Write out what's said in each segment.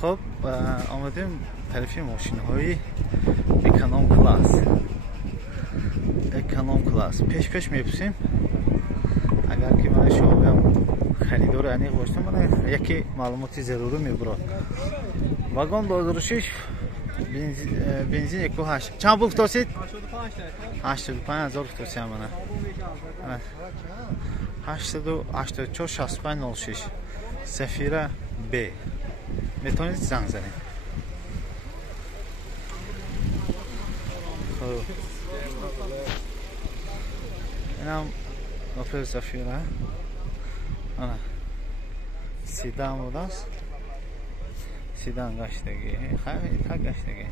خب آمدیم طرفی ماشین های اکانوم کلاس پیش میپسیم. اگر که من شما بیم خریدار انیق باشتم من یکی معلوماتی ضروری میبرد. واگن 2006 بنزین 1.8 چند بود گفتید؟ 85,000 گفتید منه 84 65 06 سفیره ب میتونید زنگ زنید. خب اینم نوپل سفیره آنه سیدان بود است. سیدان گشتگی خیلی تا گشتگی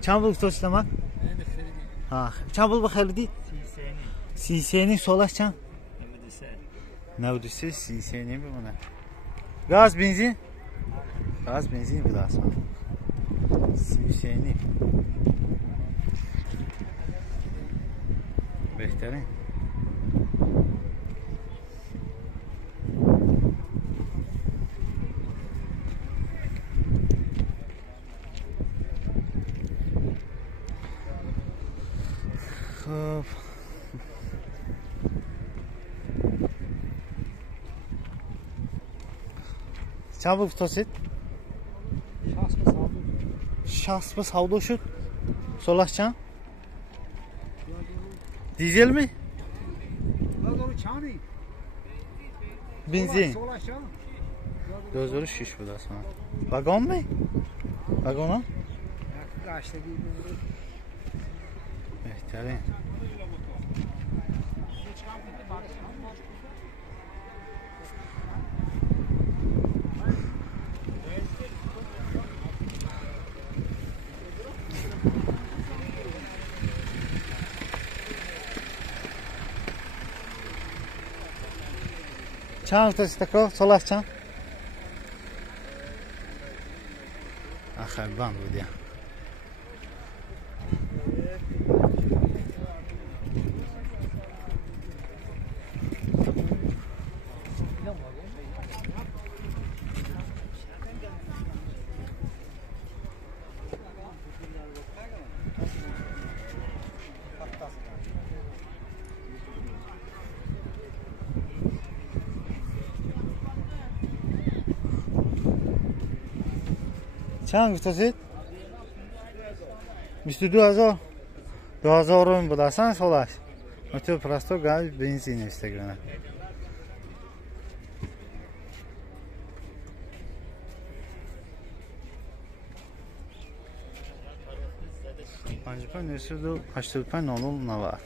چند بود گفتید من؟ چند بود بخیردید؟ 33 سولش چند؟ 93 33 میمونه. گاز بنزین؟ گاز بنزین بود اصلا 33 بهترین. خب چند بود گفتید؟ 60 savdo شد. سولش چند؟ دیزل می؟ بنزین 2006 بود اصلا. واگن می؟ واگن ها؟ بهترین. چند گفتید تکا؟ سولش چند؟ آخر بند بودیم. چند گفتید؟ 22,000 2000 بود اصلا سولش. متو پلاستو گاز بنزین استگرانه. پنج 85 00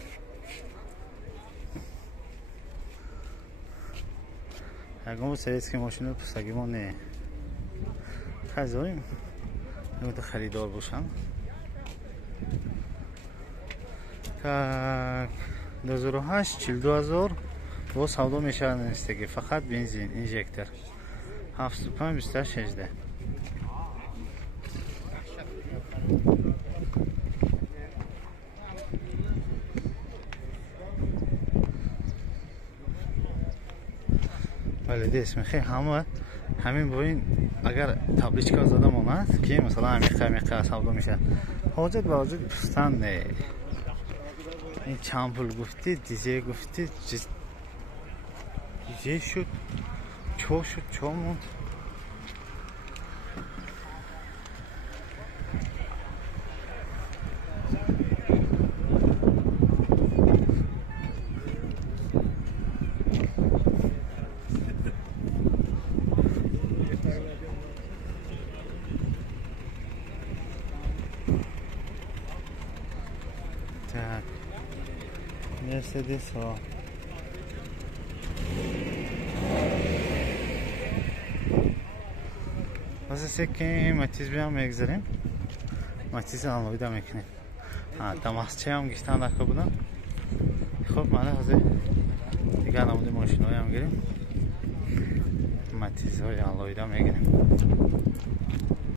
اگه سریعت که ماشین پسگی ما نه خزاریم نمیده خریدار باشم که 2008 42,000 با سودا میشه نستگی فقط بنزین انژکتر 75 28 18 ولی اسم خیلی همین باید اگر تابلیچکا زده ماند که مثلا عمیقه سودا میشه حاجت به حاجت پستن نه. این چند پول گفتی دیزه گفتی دیزه شد چو شد چو موند مرسدس ها واسه که ماتیز بیام میگذاریم ماتیز آنلاید هم میکنیم تماسچه هم گشتن دکا بودم. خب من حاضر دیگه نمود ماشین های هم گیریم ماتیز های آنلاید هم میگیریم.